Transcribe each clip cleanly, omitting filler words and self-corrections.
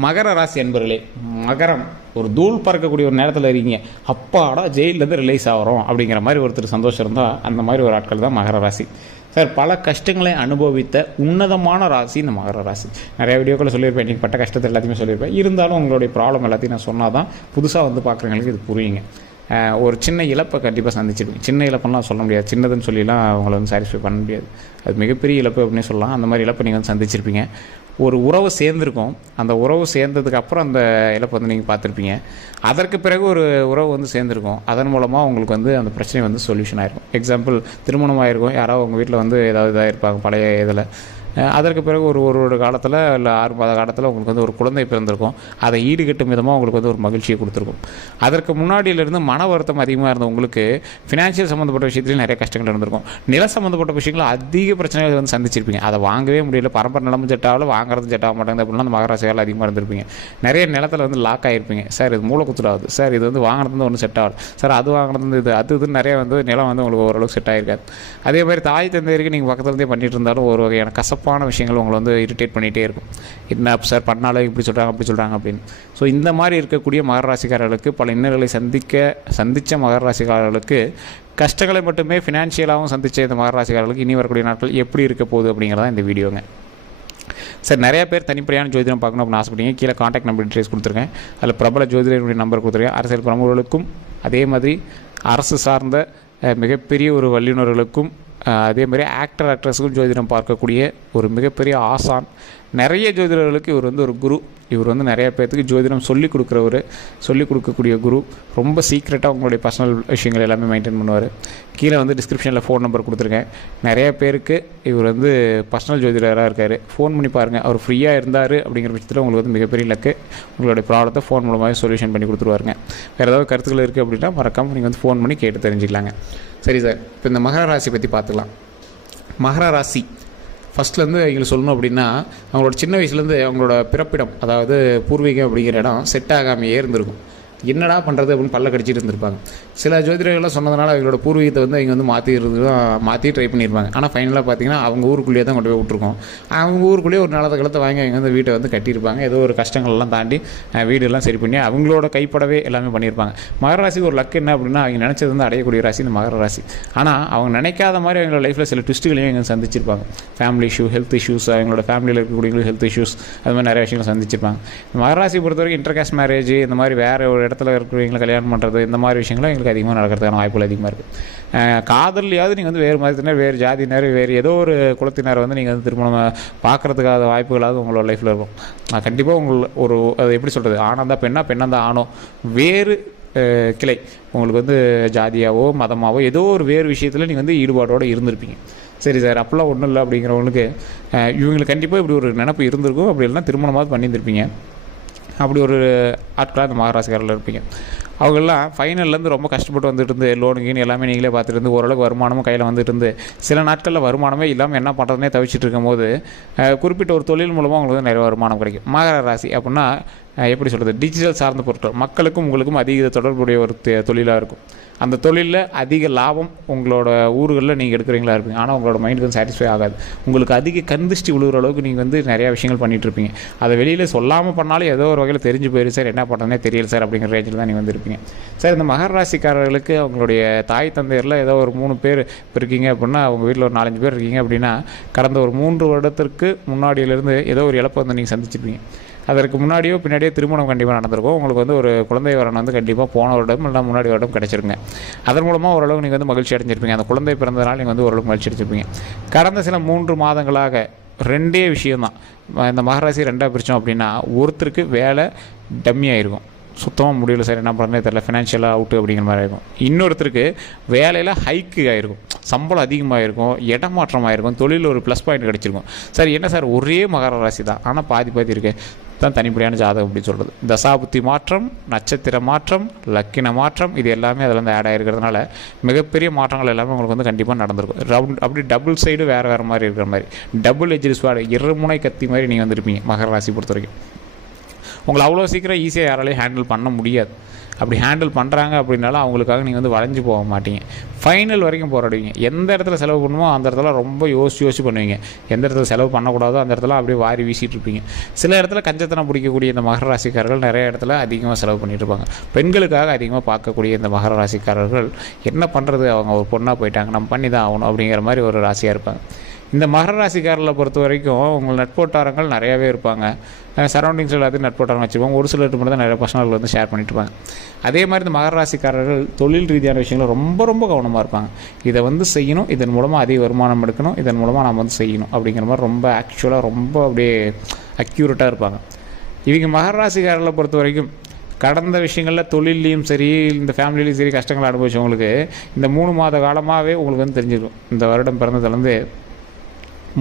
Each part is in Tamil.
மகர ராசி அன்பர்களே, மகரம் ஒரு தூள் பறக்கக்கூடிய ஒரு நேரத்தில் இருக்கீங்க. அப்பாடா ஜெயிலேருந்து ரிலீஸ் ஆகிறோம் அப்படிங்கிற மாதிரி ஒருத்தர் சந்தோஷம் இருந்தால் அந்த மாதிரி ஒரு ஆட்கள் தான் மகர ராசி. சார், பல கஷ்டங்களை அனுபவித்த உன்னதமான ராசி இந்த மகர ராசி. நிறைய வீடியோக்களை சொல்லியிருப்பேன், நீங்கள் பட்ட கஷ்டத்தை எல்லாத்தையுமே சொல்லியிருப்பேன். இருந்தாலும் உங்களுடைய ப்ராப்ளம் எல்லாத்தையும் நான் சொன்னால் தான் புதுசாக வந்து பார்க்குறவங்களுக்கு இது புரியுங்க. ஒரு சின்ன இழப்பை கண்டிப்பாக சந்திச்சிருப்பீங்க. சின்ன இழப்புலாம் சொல்ல முடியாது, சின்னதுன்னு சொல்லிலாம் அவங்கள வந்து சாட்டிஸ்ஃபை பண்ண முடியாது. அது மிகப்பெரிய இழப்பு அப்படின்னு சொல்லலாம். அந்த மாதிரி இழப்பை நீங்கள் வந்து சந்திச்சிருப்பீங்க. ஒரு உறவு சேர்ந்துருக்கும், அந்த உறவு சேர்ந்ததுக்கு அப்புறம் அந்த இழப்பை வந்து நீங்கள் பார்த்துருப்பீங்க. அதற்கு பிறகு ஒரு உறவு வந்து சேர்ந்துருக்கும், அதன் மூலமாக உங்களுக்கு வந்து அந்த பிரச்சனை வந்து சொல்யூஷன் ஆகிருக்கும். எக்ஸாம்பிள், திருமணம் ஆகிருக்கும், யாராவது உங்கள் வீட்டில் வந்து ஏதாவது இதாக இருப்பாங்க பழைய இதில். அதற்கு பிறகு ஒரு காலத்தில் இல்லை 6 மாத காலத்தில் உங்களுக்கு வந்து ஒரு குழந்தை பிறந்திருக்கும். அதை ஈடுகட்டும் விதமாக உங்களுக்கு வந்து ஒரு மகிழ்ச்சியை கொடுத்துருக்கும். அதற்கு முன்னாடியிலிருந்து மன வருத்தம் அதிகமாக இருந்த உங்களுக்கு ஃபினான்ஷியல் சம்மந்தப்பட்ட விஷயத்துலையும் நிறைய கஷ்டங்கள் இருந்திருக்கும். நில சம்மந்தப்பட்ட விஷயங்கள் அதிக பிரச்சனைகள் வந்து சந்திச்சிருப்பீங்க. அதை வாங்கவே முடியல, பரம்பரை நிலமும் செட்டாவில் வாங்குறது செட்டாக மாட்டாங்க அப்படின்னா அந்த மகராசிகள் அதிகமாக இருந்திருப்பீங்க. நிறைய நிலத்தில் வந்து லாக் ஆகிருப்பீங்க. சார் இது மூளை குத்துடாது, சார் இது வந்து வாங்கினது வந்து ஒன்றும் செட் ஆகல, சார் அது வாங்கினது இதுன்னு நிறைய வந்து நிலம் வந்து உங்களுக்கு ஓரளவுக்கு செட் ஆகிருக்காது. அதே மாதிரி தாய் தந்தையருக்கு நீங்கள் பக்கத்துலேருந்தே பண்ணிட்டு இருந்தாலும் ஒரு வகையான கசப்பான விஷயங்கள் உங்களை வந்து இரிட்டேட் பண்ணிகிட்டே இருக்கும். என்ன சார் பண்ணாலும் இப்படி சொல்கிறாங்க அப்படி சொல்கிறாங்க அப்படின்னு. ஸோ இந்த மாதிரி இருக்கக்கூடிய மகர ராசிக்காரர்களுக்கு பல இன்னல்களை சந்தித்த மகர ராசிக்காரர்களுக்கு கஷ்டங்களை மட்டுமே ஃபினான்ஷியலாகவும் சந்தித்த இந்த மகர ராசிக்காரர்களுக்கு இனி வரக்கூடிய நாட்கள் எப்படி இருக்க போகுது அப்படிங்கிறதா இந்த வீடியோங்க. சார், நிறைய பேர் தனிப்படையான ஜோதிடம் பார்க்கணும் அப்படின்னு ஆசைப்பட்டீங்க. கீழே காண்டாக்ட் நம்பர் டீட்டெயில்ஸ் கொடுத்துருக்கேன். அதில் பிரபல ஜோதிடருடைய நம்பர் கொடுத்துருக்கேன். அரசியல் பிரமுகர்களுக்கும் அதே மாதிரி அரசு சார்ந்த மிகப்பெரிய ஒரு வல்லுநர்களுக்கும் அதே மாதிரி ஆக்ட்ரஸுக்கும் ஜோதிடம் பார்க்கக்கூடிய ஒரு மிகப்பெரிய ஆசான். நிறைய ஜோதிடர்களுக்கு இவர் வந்து ஒரு குரு. இவர் வந்து நிறைய பேர்த்துக்கு ஜோதிடம் சொல்லிக் கொடுக்கக்கூடிய குரு. ரொம்ப சீக்ரெட்டாக உங்களுடைய பர்சனல் விஷயங்கள் எல்லாமே மெயின்டைன் பண்ணுவார். கீழே வந்து டிஸ்கிரிப்ஷனில் ஃபோன் நம்பர் கொடுத்துருக்கேன். நிறைய பேருக்கு இவர் வந்து பர்சனல் ஜோதிடராக இருக்கார். ஃபோன் பண்ணி பாருங்கள். அவர் ஃப்ரீயாக இருந்தார் அப்படிங்கிற பட்சத்தில் உங்களுக்கு வந்து மிகப்பெரிய லக்கு. உங்களுடைய ப்ராப்ளத்தை ஃபோன் மூலமாக சொல்யூஷன் பண்ணி கொடுத்துருவாருங்க. வேறு ஏதாவது கருத்துக்கள் இருக்குது அப்படின்னா மறக்காமல் நீங்கள் வந்து ஃபோன் பண்ணி கேட்டு தெரிஞ்சுக்கலாங்க. சரி சார், இப்போ இந்த மகர ராசி பற்றி பார்த்துக்கலாம். மகர ராசி ஃபஸ்ட்லேருந்து எங்களுக்கு சொல்லணும் அப்படின்னா, அவங்களோட சின்ன வயசுலேருந்து அவங்களோட பிறப்பிடம், அதாவது பூர்வீகம் அப்படிங்கிற இடம் செட் ஆகாமையே இருந்திருக்கும். என்னடா பண்ணுறது அப்படின்னு பல்ல கடிச்சிட்டு இருந்திருப்பாங்க. சில ஜோதிடர்கள்லாம் சொன்னதுனால அவங்களோட பூர்வீகத்தை வந்து இங்கே வந்து மாற்றி ட்ரை பண்ணியிருப்பாங்க. ஆனால் ஃபைனலாக பார்த்தீங்கன்னா அவங்க ஊருக்குள்ளேயே தான் கொண்டு போய் விட்டுருக்கோம். அவங்க ஊருக்குள்ளேயே ஒரு நல்ல காலத்தை வாங்கி அவங்க வந்து வீட்டை வந்து கட்டியிருப்பாங்க. ஏதோ ஒரு கஷ்டங்கள்லாம் தாண்டி வீடெல்லாம் சரி பண்ணி அவங்களோட கைப்படவே எல்லாமே பண்ணியிருப்பாங்க. மகர ராசிக்கு ஒரு லக்கு என்ன அப்படின்னா, அவங்க நினச்சது வந்து அடையக்கூடிய ராசி இந்த மகர ராசி. ஆனால் அவங்க நினைக்காத மாதிரி அவங்களோட லைஃப்பில் சில ட்விஸ்ட்டுகளையும் இங்கே சந்திச்சிருப்பாங்க. ஃபேமிலி இஷ்யூ, ஹெல்த் இஷ்யூஸ், அவங்களோட ஃபேமிலியில் இருக்கக்கூடிய ஹெல்த் இஷ்யூஸ், அது மாதிரி நிறைய விஷயங்கள் சந்திச்சிருப்பாங்க. மகர ராசியை பொறுத்த வரைக்கும் இன்டர்காஸ்ட் மேரேஜ், இந்த மாதிரி வேறு ஒரு இடத்துல இருக்கிறவங்களை கல்யாணம் பண்ணுறது, இந்த மாதிரி விஷயங்களும் எங்களுக்கு அதிகமாக நடக்கிறதுக்கான வாய்ப்புகள் அதிகமாக இருக்குது. காதல்லையாவது நீங்கள் வந்து வேறு மதத்தினர், வேறு ஜாதியினர், வேறு ஏதோ ஒரு குலத்தினர் வந்து நீங்கள் வந்து திருமணம் பார்க்குறதுக்காக வாய்ப்புகளாவது உங்களோட லைஃப்பில் இருக்கும். கண்டிப்பாக ஒரு அது எப்படி சொல்கிறது, ஆனந்தா பெண்ணாக ஆனோ வேறு கிளை உங்களுக்கு வந்து ஜாதியாவோ மதமாவோ ஏதோ ஒரு வேறு விஷயத்தில் நீங்கள் வந்து ஈடுபாடோடு இருந்திருப்பீங்க. சரி சார், அப்போல்லாம் ஒன்றும் இல்லை அப்படிங்கிறவங்களுக்கு இவங்களுக்கு கண்டிப்பாக இப்படி ஒரு நினப்பு இருந்திருக்கும். அப்படி இல்லைனா திருமணமாவது பண்ணியிருந்திருப்பீங்க. அப்படி ஒரு ஆட்களாக இந்த மகராசிக்காரில் இருப்பீங்க. அவங்கெல்லாம் ஃபைனல்லேருந்து ரொம்ப கஷ்டப்பட்டு வந்துட்டு இருந்து லோனுக்குன்னு எல்லாமே நீங்களே பார்த்துட்டு இருந்து ஓரளவுக்கு வருமானமும் கையில் வந்துட்டு இருந்து சில நாட்களில் வருமானமே இல்லாமல் என்ன பண்ணுறதுனே தவிச்சிட்டு இருக்கும் போது குறிப்பிட்ட ஒரு தொழில் மூலமாக உங்களுக்கு வந்து நிறைய வருமானம் கிடைக்கும். மகர ராசி அப்படின்னா எப்படி சொல்கிறது, டிஜிட்டல் சார்ந்த பொருட்கள் மக்களுக்கும் உங்களுக்கும் அதிக தொடர்புடைய ஒரு தொழிலாக இருக்கும். அந்த தொழிலில் அதிக லாபம் உங்களோட ஊர்களில் நீங்கள் எடுக்கிறீங்களா இருப்பீங்க. ஆனால் உங்களோட மைண்டுக்கு வந்து சாட்டிஸ்ஃபை ஆகாது. உங்களுக்கு அதிக கண்திஷ்டி விழுகிற அளவுக்கு நீங்கள் வந்து நிறையா விஷயங்கள் பண்ணிகிட்ருப்பீங்க. அதை வெளியில் சொல்லாமல் பண்ணாலும் ஏதோ ஒரு வகையில் தெரிஞ்சு போயிரு சார், என்ன பண்ணுறதுனே தெரியல சார் அப்படிங்கிற ரேஞ்சில் தான் நீங்கள் வந்துருப்பீங்க. சார், இந்த மகர ராசிக்காரர்களுக்கு அவங்களுடைய தாய் தந்தையரில் ஏதோ ஒரு 3 பேர் இருக்கீங்க அப்படின்னா, அவங்க வீட்டில் ஒரு 4-5 பேர் இருக்கீங்க அப்படின்னா, கடந்த ஒரு 3 வருடத்திற்கு முன்னாடியிலேருந்து ஏதோ ஒரு இழப்பை வந்து நீங்கள் சந்திச்சிருப்பீங்க. அதற்கு முன்னாடியோ பின்னாடியோ திருமணம் கண்டிப்பாக நடந்திருக்கும். உங்களுக்கு வந்து ஒரு குழந்தை வரன் வந்து கண்டிப்பாக போன வருடம் இல்லை முன்னாடி வருடம் கிடச்சிருங்க. அதன் மூலமாக ஓரளவுக்கு நீங்கள் வந்து மகிழ்ச்சி அடைஞ்சிருப்பீங்க. அந்த குழந்தை பிறந்ததுனால நீங்கள் வந்து ஓரளவுக்கு மகிழ்ச்சி அடைஞ்சிருப்பீங்க. கடந்த சில 3 மாதங்களாக 2 விஷயம்தான். இந்த மகராசி 2ஆக பிரித்தோம் அப்படின்னா, ஒருத்தருக்கு வேலை டம்மி ஆகிருக்கும், சுத்தமாக முடியல சார், என்ன பண்ணுறதே தெரியல, ஃபினான்ஷியலாக அவுட்டு அப்படிங்கிற மாதிரி இருக்கும். இன்னொருத்தருக்கு வேலையில் ஹைக்கு ஆகிருக்கும், சம்பளம் அதிகமாக இருக்கும், இடமாற்றம் ஆகிருக்கும், தொழிலில் ஒரு ப்ளஸ் பாயிண்ட் கிடச்சிருக்கும். சார் என்ன சார் ஒரே மகர ராசி தான், ஆனால் பாதி இருக்குது தான் தனிப்படையான ஜாதகம் அப்படின்னு சொல்கிறது. தசாபுத்தி மாற்றம், நட்சத்திர மாற்றம், லக்கின மாற்றம், இது எல்லாமே அதில் வந்து ஆட் ஆகிருக்கிறதுனால மிகப்பெரிய மாற்றங்கள் எல்லாமே உங்களுக்கு வந்து கண்டிப்பாக நடந்திருக்கும். அப்படி டபுள் சைடு வேறு மாதிரி இருக்கிற மாதிரி, டபுள் எஜ்டு ஸ்வாட், இருமுனை கத்தி மாதிரி நீங்கள் வந்துருப்பீங்க மகர ராசி பொறுத்த வரைக்கும். உங்களை அவ்வளோ சீக்கிரம் ஈஸியாக யாராலையும் ஹேண்டில் பண்ண முடியாது. அப்படி ஹேண்டில் பண்ணுறாங்க அப்படின்னாலும் அவங்களுக்காக நீங்கள் வந்து வளைஞ்சு போக மாட்டீங்க, ஃபைனல் வரைக்கும் போராடுவீங்க. எந்த இடத்துல செலவு பண்ணுமோ அந்த இடத்துல ரொம்ப யோசிச்சு பண்ணுவீங்க. எந்த இடத்துல செலவு பண்ணக்கூடாதோ அந்த இடத்துல அப்படியே வாரி வீசிட்டு இருப்பீங்க. சில இடத்துல கஞ்சத்தனம் பிடிக்கக்கூடிய இந்த மகர ராசிக்காரர்கள் நிறைய இடத்துல அதிகமாக செலவு பண்ணிட்டு இருப்பாங்க. பெண்களுக்காக அதிகமாக பார்க்கக்கூடிய இந்த மகர ராசிக்காரர்கள் என்ன பண்ணுறது, அவங்க ஒரு பொண்ணாக போயிட்டாங்க, நம்ம பண்ணி தான் ஆகணும் அப்படிங்கிற மாதிரி ஒரு ராசியாக இருப்பாங்க. இந்த மகர ராசிக்காரர்களை பொறுத்த வரைக்கும் உங்கள் நட்போட்டாரங்கள் நிறையாவே இருப்பாங்க. சரௌண்டிங்ஸ் எல்லாத்தையும் நட்போட்டாரங்கள் வச்சுருப்பாங்க. ஒரு சிலர் மட்டும் தான் நிறைய பர்சனல் வந்து ஷேர் பண்ணிட்டு இருப்பாங்க. அதே மாதிரி இந்த மகர ராசிக்காரர்கள் தொழில் ரீதியான விஷயங்கள் ரொம்ப ரொம்ப கவனமாக இருப்பாங்க. இதை வந்து செய்யணும், இதன் மூலமாக அதிக வருமானம் எடுக்கணும், இதன் மூலமாக நம்ம வந்து செய்யணும் அப்படிங்கிற மாதிரி ரொம்ப ஆக்சுவலாக ரொம்ப அப்படியே அக்யூரேட்டாக இருப்பாங்க. இவங்க மகர ராசிக்காரர்களை பொறுத்த வரைக்கும் கடந்த விஷயங்களில் தொழிலையும் சரி இந்த ஃபேமிலிலையும் சரி கஷ்டங்களை அனுபவிச்சவங்களுக்கு இந்த 3 மாத காலமாகவே உங்களுக்கு வந்து தெரிஞ்சிருக்கும். இந்த வருடம் பிறந்ததுலேருந்து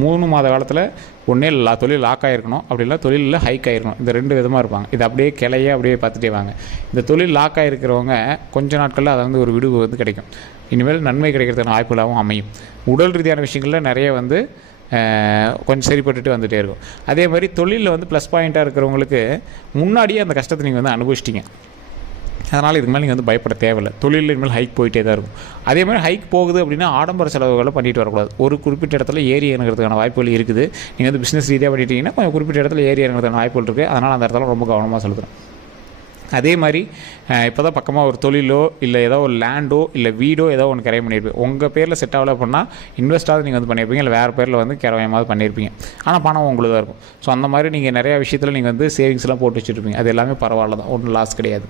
3 மாத காலத்தில் ஒன்றே தொழில் லாக் ஆகிருக்கணும், அப்படி இல்லை தொழிலில் ஹைக் ஆகிருக்கணும். இந்த 2 விதமாக இருப்பாங்க. இது அப்படியே கிளையே அப்படியே பார்த்துட்டே வாங்க. இந்த தொழில் லாக் ஆகிருக்கிறவங்க கொஞ்ச நாட்களில் அதை வந்து ஒரு விடுவு வந்து கிடைக்கும். இனிமேல் நன்மை கிடைக்கிறதுக்கான வாய்ப்புகளாகவும் அமையும். உடல் ரீதியான விஷயங்களில் நிறைய வந்து கொஞ்சம் சரிப்பட்டுட்டு வந்துகிட்டே இருக்கும். அதே மாதிரி தொழிலில் வந்து ப்ளஸ் பாயிண்ட்டாக இருக்கிறவங்களுக்கு முன்னாடியே அந்த கஷ்டத்தை நீங்கள் வந்து அனுபவிச்சிட்டிங்க. அதனால் இதுக்கு மேலே நீங்கள் வந்து பயப்பட தேவையில்லை. தொழிலில் இனிமேல் ஹைக் போயிட்டே தான் இருக்கும். அதே மாதிரி ஹைக் போகுது அப்படின்னா ஆடம்பர செலவுகளை பண்ணிட்டு வரக்கூடாது. ஒரு குறிப்பிட்ட இடத்துல ஏறி இறங்குறதுக்கான வாய்ப்புகள் இருக்குது. நீங்கள் வந்து பிஸ்னஸ் ரீதியாக பண்ணிட்டீங்கன்னா கொஞ்சம் குறிப்பிட்ட இடத்துல ஏறி இறங்குறதுக்கான வாய்ப்புகள் இருக்குது. அதனால் அந்த இடத்துல ரொம்ப கவனமாக செலுத்தணும். அதே மாதிரி இப்போ தான் பக்கமாக ஒரு தொழிலோ இல்லை ஏதோ ஒரு லேண்டோ இல்லை வீடோ ஏதோ ஒன்று கிரையம் பண்ணியிருப்பீங்க. உங்கள் பேரில் செட் ஆகலை அப்படின்னா இன்வெஸ்டாவது நீங்கள் வந்து பண்ணியிருப்பீங்க, இல்லை வேறு பேரில் வந்து கிரயமாவது பண்ணியிருப்பீங்க. ஆனால் பணம் உங்களுக்கு தான் இருக்கும். ஸோ அந்த மாதிரி நீங்கள் நிறையா விஷயத்தில் நீங்கள் வந்து சேவிங்ஸ்லாம் போட்டு வச்சுருப்பீங்க. அது எல்லாமே பரவாயில்ல தான், ஒன்றும் லாஸ் கிடையாது.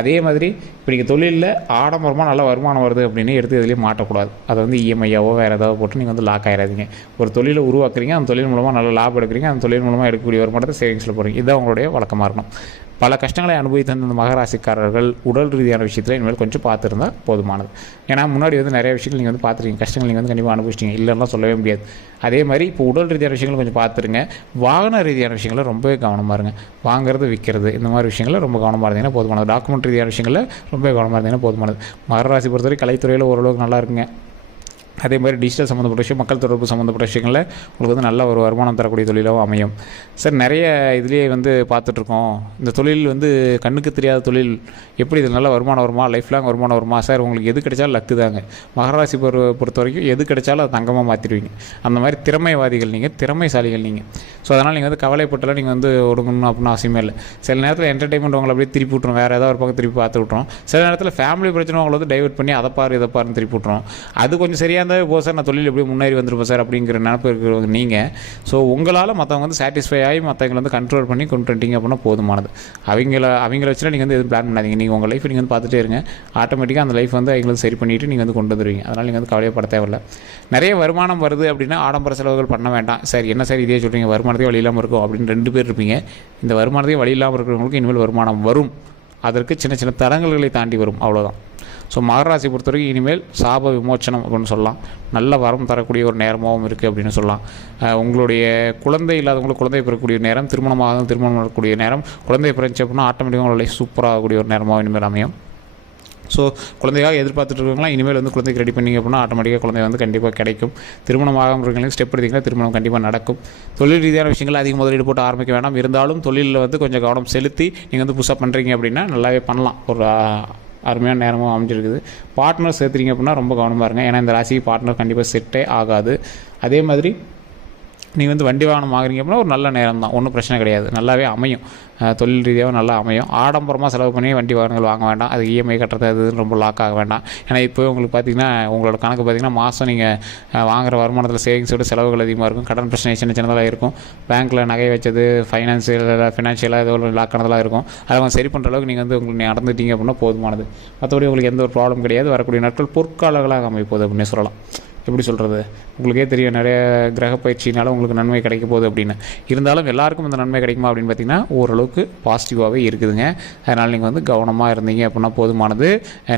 அதே மாதிரி இப்போ நீங்கள் தொழிலில் ஆடம்பரமாக நல்ல வருமானம் வருது அப்படின்னு எடுத்து இதுலேயும் மாட்டக்கூடாது. அதை வந்து இஎம்ஐயாவோ வேறு ஏதாவது போட்டு நீங்கள் வந்து லாக் ஆகிடாதீங்க. ஒரு தொழிலை உருவாக்குறீங்க, அந்த தொழில் மூலமாக நல்ல லாபம் எடுக்கிறீங்க, அந்த தொழில் மூலமாக எடுக்கக்கூடிய வருமானத்தை சேவிங்ஸில் போகிறீங்க. இதுதான் உங்களுடைய வழக்கமாக இருக்கணும். பல கஷ்டங்களை அனுபவித்த அந்த மகராசிக்காரர்கள் உடல் ரீதியான விஷயத்தில் இனிமேல் கொஞ்சம் பார்த்துருந்தால் போதுமானது. ஏன்னா முன்னாடி வந்து நிறைய விஷயங்கள் நீங்கள் வந்து பார்த்துருக்கீங்க, கஷ்டங்கள் நீங்கள் வந்து கண்டிப்பாக அனுபவிச்சிட்டிங்க, இல்லைன்னா சொல்லவே முடியாது. அதே மாதிரி இப்போ உடல் ரீதியான விஷயங்கள் கொஞ்சம் பார்த்துருங்க. வாகன ரீதியான விஷயங்களில் ரொம்பவே கவனமாக இருங்க. வாங்குறது விற்கிறது இந்த மாதிரி விஷயங்களில் ரொம்ப கவனமாக இருந்தீங்கன்னா போதுமானது. டாக்குமெண்ட் ரீதியான விஷயங்களில் ரொம்ப கவனமாக இருந்தீங்கன்னா போதுமானது. மகராசி பொறுத்தவரை கலைத்துறையில் ஓரளவுக்கு நல்லா இருக்குங்க. அதே மாதிரி டிஜிட்டல் சம்மந்தப்பட்ட விஷயம், மக்கள் தொடர்பு சம்மந்தப்பட்ட விஷயங்களில் உங்களுக்கு வந்து நல்ல ஒரு வருமானம் தரக்கூடிய தொழிலாகவும் அமையும். சார் நிறைய இதுலேயே வந்து பார்த்துட்ருக்கோம், இந்த தொழில் வந்து கண்ணுக்கு தெரியாத தொழில், எப்படி இது நல்ல வருமானம் வருமா, லைஃப் லாங் வருமானம் வருமா? சார் உங்களுக்கு எது கிடைச்சாலும் லக்கு தாங்க. மகராசி பொறுத்த வரைக்கும் எது கிடைச்சாலும் அது தங்கமாக மாற்றிடுவீங்க. அந்த மாதிரி திறமைவாதிகள் நீங்கள், திறமைசாலிகள் நீங்கள். ஸோ அதனால் நீங்கள் வந்து கவலைப்பட்டாலும் நீங்கள் வந்து ஒடுங்கணும் அப்படின்னு அவசியமே இல்லை. சில நேரத்தில் என்டர்டைன்மெண்ட் உங்களை அப்படியே திருப்பி விட்ருவோம், வேறு ஏதாவது ஒரு பக்கம் திருப்பி பார்த்து விட்ருவோம். சில நேரத்தில் ஃபேமிலி பிரச்சனை உங்களை வந்து டைவர்ட் பண்ணி அதை பாரு இதை பாருன்னு திருப்பி விட்ருவோம். அது கொஞ்சம் சரியாக இருந்தால் போ சார், நான் தொழில் எப்படி முன்னேறி வந்துருப்பேன் சார் அப்படிங்கிற நினப்பு இருக்கிறவங்க நீங்கள். ஸோ உங்களால் மற்றவங்க வந்து சாட்டிஸ்ஃபை ஆகி மற்றவங்களை வந்து கண்ட்ரோல் பண்ணி கொண்டு வந்துட்டீங்க அப்படின்னா போதுமானது. அவங்கள வச்சுனா நீங்கள் வந்து எதுவும் பிளான் பண்ணாதீங்க. நீங்கள் உங்கள் லைஃப் நீங்கள் வந்து பார்த்துட்டே இருங்க. ஆட்டோமேட்டிக்காக அந்த லைஃப் வந்து அவங்களுக்கு சரி பண்ணிவிட்டு நீங்கள் வந்து கொண்டு வந்துடுவீங்க. அதனால் நீங்கள் வந்து கவலையப்பட தேவையில்லை. நிறைய வருமானம் வருது அப்படின்னா ஆடம்பர செலவுகள் பண்ண வேண்டாம். சார் என்ன சார் இதே சொல்கிறீங்க, வருமானத்தையும் வழி இல்லாமல் இருக்கும் அப்படின்னு 2 பேர் இருப்பீங்க. இந்த வருமானத்தையும் வழி இல்லாமல் இருக்கிறவங்களுக்கு இனிமேல் வருமானம் வரும். அதற்கு சின்ன சின்ன தடங்கல்களை தாண்டி வரும், அவ்வளோதான். ஸோ மகராசி பொறுத்தவரைக்கும் இனிமேல் சாப விமோச்சனம் அப்படின்னு சொல்லலாம். நல்ல வரம் தரக்கூடிய ஒரு நேரமாகவும் இருக்குது அப்படின்னு சொல்லலாம். உங்களுடைய குழந்தை இல்லாதவங்களுக்கு குழந்தை பெறக்கூடிய நேரம், திருமணம் வரக்கூடிய நேரம், குழந்தை பிறந்துச்சு அப்படின்னா ஆட்டோமேட்டிக்காக உங்களை சூப்பராகக்கூடிய ஒரு நேரமாக இனிமேல் அமையும். ஸோ குழந்தையாக எதிர்பார்த்துட்டு இருக்கவங்களாம் இனிமேல் வந்து குழந்தைக்கு ரெடி பண்ணிங்க அப்படின்னா ஆட்டோமேட்டிக்காக குழந்தை வந்து கண்டிப்பாக கிடைக்கும். திருமணம் ஆகாமங்களுக்கு ஸ்டெப் எடுத்திங்கன்னா திருமணம் கண்டிப்பாக நடக்கும். தொழில் ரீதியான விஷயங்கள் அதிக முதலீடு போட்டு ஆரம்பிக்க வேண்டாம். இருந்தாலும் தொழிலில் வந்து கொஞ்சம் கவனம் செலுத்தி நீங்கள் வந்து புதுசாக பண்ணுறீங்க அப்படின்னா நல்லாவே பண்ணலாம். ஒரு அருமையான நேரமும் அமைஞ்சிருக்குது. பார்ட்னர் சேர்த்துறீங்க அப்படின்னா ரொம்ப கவனமாக இருங்க. ஏன்னா இந்த ராசிக்கு பார்ட்னர் கண்டிப்பாக செட்டே ஆகாது. அதே மாதிரி நீங்கள் வந்து வண்டி வாகனம் வாங்குறீங்க அப்படின்னா ஒரு நல்ல நேரம் தான், ஒன்றும் பிரச்சனை கிடையாது, நல்லாவே அமையும். தொழில் ரீதியாக நல்லா அமையும். ஆடம்பரமாக செலவு பண்ணி வண்டி வாகனங்கள் வாங்க வேண்டாம். அது இஎம்ஐ கட்டுறது அதுன்னு ரொம்ப லாக் ஆக வேண்டாம். ஏன்னா இப்போ உங்களுக்கு பார்த்திங்கன்னா உங்களோட கணக்கு பார்த்திங்கன்னா மாதம் நீங்கள் வாங்குகிற வருமானத்தில் சேவிங்ஸோட செலவுகள் அதிகமாக இருக்கும். கடன் பிரச்சனை சின்ன சின்னதாக இருக்கும். பேங்க்கில் நகை வச்சது, ஃபினான்ஷியலாக ஏதோ லாக் ஆனதெல்லாம் இருக்கும். அதை அவங்க சரி பண்ணுற அளவுக்கு நீங்கள் வந்து உங்களுக்கு நடந்துட்டீங்க அப்படின்னா போதுமானது. மற்றபடி உங்களுக்கு எந்த ஒரு ப்ராப்ளம் கிடையாது. வரக்கூடிய நாட்கள் பொற்காலங்களாக அமைப்போது அப்படின்னு சொல்லலாம். எப்படி சொல்கிறது, உங்களுக்கே தெரியும் நிறைய கிரக பயிற்சினால உங்களுக்கு நன்மை கிடைக்க போகுது அப்படின்னு. இருந்தாலும் எல்லாருக்கும் இந்த நன்மை கிடைக்குமா அப்படின்னு பார்த்திங்கன்னா ஓரளவுக்கு பாசிட்டிவாகவே இருக்குதுங்க. அதனால் நீங்கள் வந்து கவனமாக இருந்தீங்க அப்படின்னா போதுமானது.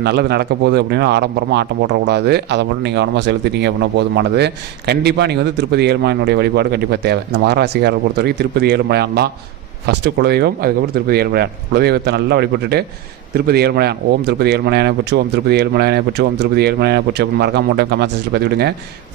நல்லது நடக்க போகுது அப்படின்னா ஆடம்பரமாக ஆட்டம் போடக்கூடாது. அதை மட்டும் நீங்கள் கவனமாக செலுத்திட்டீங்க அப்படின்னா போதுமானது. கண்டிப்பாக நீங்கள் வந்து திருப்பதி ஏழுமலையானுடைய வழிபாடு கண்டிப்பாக தேவை. இந்த மகராசிக்காரரை பொறுத்த வரைக்கும் திருப்பதி ஏழுமலையான் தான் ஃபஸ்ட்டு குலதெய்வம், அதுக்கப்புறம் திருப்பதி ஏழுமலையான். குலதெய்வத்தை நல்லா வழிபட்டுட்டு திருப்பதி ஏழுமலையான், ஓம் திருப்பதி ஏழுமலையானை போற்றி, ஓம் திருப்பதி ஏழுமலையானை போற்றி, ஓம் திருப்பதி ஏழுமலையானை போற்றி அப்படின்னு மறக்காம டைம் கமெண்ட் செக்ஷனில் பதிவிடுங்க.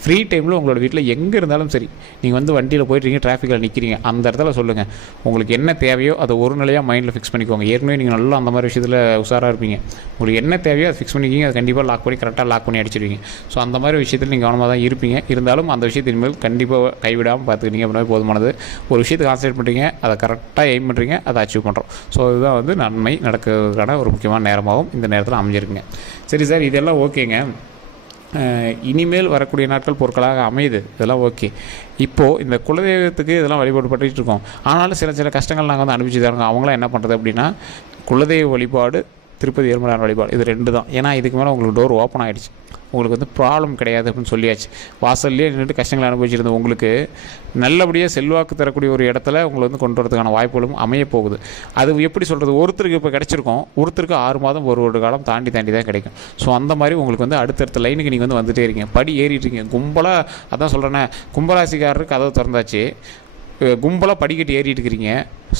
ஃப்ரீ டைமில் உங்களோட வீட்டில் எங்கே இருந்தாலும் சரி, நீங்கள் வந்து வண்டியில் போயிட்டுருக்கீங்க, டிராஃபிக்கில் நிற்கிறீங்க, அந்த இடத்துல சொல்லுங்கள். உங்களுக்கு என்ன தேவையோ அதை ஒரு நிலையாக மைண்டில் ஃபிக்ஸ் பண்ணிக்கோங்க. ஏற்கனவே நீங்கள் நல்லா அந்த மாதிரி விஷயத்தில் உஷாராக இருப்பீங்க. உங்களுக்கு என்ன தேவையோ அதை ஃபிக்ஸ் பண்ணிக்கிங்க, அதை கண்டிப்பாக லாக் பண்ணி கரெக்டாக லாக் பண்ணி அடிச்சிடுவீங்க. ஸோ அந்த மாதிரி விஷயத்தில் நீங்கள் கவனமாக தான் இருப்பீங்க. இருந்தாலும் அந்த விஷயத்தின் மேல் கண்டிப்பாக கைவிடாமல் பார்த்துக்கிட்டீங்க அப்படின்னா போதுமானது. ஒரு விஷயத்தை கான்சன்ட்ரேட் பண்ணுறீங்க, அதை கரெக்டாக எய்ம் பண்ணுறீங்க, அதை அச்சீவ் பண்ணுறோம். ஸோ இதுதான் வந்து நன்மை நடக்கிறதுக்கான ஒரு முக்கியமான நேரமாகவும் இந்த நேரத்தில் அமைஞ்சிருக்குங்க. சரி சார், இதெல்லாம் ஓகேங்க. இனிமேல் வரக்கூடிய நாட்கள் பொருட்களாக அமையுது, இதெல்லாம் ஓகே. இப்போது இந்த குலதெய்வத்துக்கு இதெல்லாம் வழிபாடு பண்ணிட்டு இருக்கோம். ஆனாலும் சில கஷ்டங்கள் நாங்கள் வந்து அனுபவிச்சு தரோங்க. அவங்களாம் என்ன பண்ணுறது அப்படின்னா, குலதெய்வ வழிபாடு, திருப்பதி ஏழுமலையான் வழிபாடு, இது 2 தான். ஏன்னா இதுக்கு மேலே உங்களுக்கு டோர் ஓப்பன் ஆகிடுச்சு, உங்களுக்கு வந்து ப்ராப்ளம் கிடையாது அப்படின்னு சொல்லியாச்சு. வாசல்லே நின்றுட்டு கஷ்டங்களை அனுபவிச்சிருந்தோம். உங்களுக்கு நல்லபடியாக செல்வாக்கு தரக்கூடிய ஒரு இடத்துல உங்களை வந்து கொண்டு வரதுக்கான வாய்ப்புகளும் அமையப்போகுது. அது எப்படி சொல்கிறது, ஒருத்தருக்கு இப்போ கிடச்சிருக்கோம், ஒருத்தருக்கு 6 மாதம் 1 வருட காலம் தாண்டி தான் கிடைக்கும். ஸோ அந்த மாதிரி உங்களுக்கு வந்து அடுத்தடுத்த லைனுக்கு நீங்கள் வந்து வந்துகிட்டே இருக்கீங்க, படி ஏறிட்டுருக்கீங்க. கும்பலாக அதான் சொல்கிறேன்னே, கும்பராசிக்காரருக்கு கதவு திறந்தாச்சு, கும்பலாக படிக்கட்டு ஏறிட்டு இருக்கிறீங்க.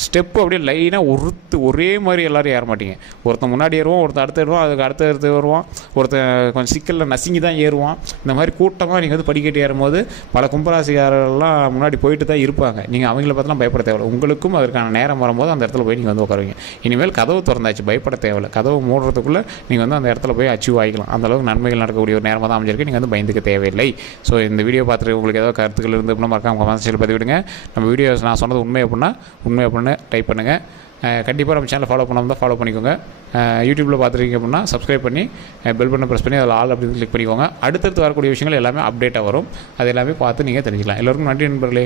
ஸ்டெப்பு அப்படியே லைனாக ஒரே மாதிரி எல்லோரும் ஏற மாட்டீங்க. ஒருத்தன் முன்னாடி ஏறுவான், ஒருத்தன் அடுத்து ஏறுவான், அதுக்கு அடுத்து வருவான், ஒருத்தன் கொஞ்சம் சிக்கலில் நசுங்கி தான் ஏறுவான். இந்த மாதிரி கூட்டமாக நீங்கள் வந்து படிக்கட்டு ஏறும்போது பல கும்பராசிக்காரர்கள்லாம் முன்னாடி போயிட்டு தான் இருப்பாங்க. நீங்கள் அவங்கள பார்த்தலாம் பயப்பட தேவையில்லை. உங்களுக்கும் அதற்கான நேரம் வரும்போது அந்த இடத்துல போய் நீங்கள் வந்து உட்காருவீங்க. இனிமேல் கதவு திறந்தாச்சு, பயப்பட தேவையில்லை. கதவு மூடுறதுக்குள்ளே நீங்கள் வந்து அந்த இடத்துல போய் அச்சீவ் ஆகிக்கலாம். அந்தளவுக்கு நன்மைகள் நடக்கக்கூடிய ஒரு நேரமாக தான் அமைஞ்சிருக்கு. நீங்கள் வந்து பயந்துக்க தேவையில்லை. ஸோ இந்த வீடியோ பார்த்துட்டு உங்களுக்கு ஏதாவது கருத்துக்கள் இருந்து அப்படின்னா மறக்காம கமெண்ட் செக்ஷனில் பதிவிடுங்க. நம்ம வீடியோஸ் நான் சொன்னது உண்மை அப்படின்னா டைப் பண்ணுங்கள். கண்டிப்பாக நம்ம சேனலை ஃபாலோ பண்ணாமல் தான் ஃபாலோ பண்ணிக்கோங்க. யூடியூப்பில் பார்த்துருக்கீங்க அப்படின்னா சப்ஸ்கிரைப் பண்ணி பெல் பட்டனை ப்ரெஸ் பண்ணி அதில் ஆல் அப்படின்னு கிளிக் பண்ணிக்கோங்க. அடுத்தடுத்து வரக்கூடிய விஷயங்கள் எல்லாமே அப்டேட்டாக வரும். அது எல்லாமே பார்த்து நீங்கள் தெரிஞ்சுக்கலாம். எல்லோருக்கும் நன்றி நண்பர்களே.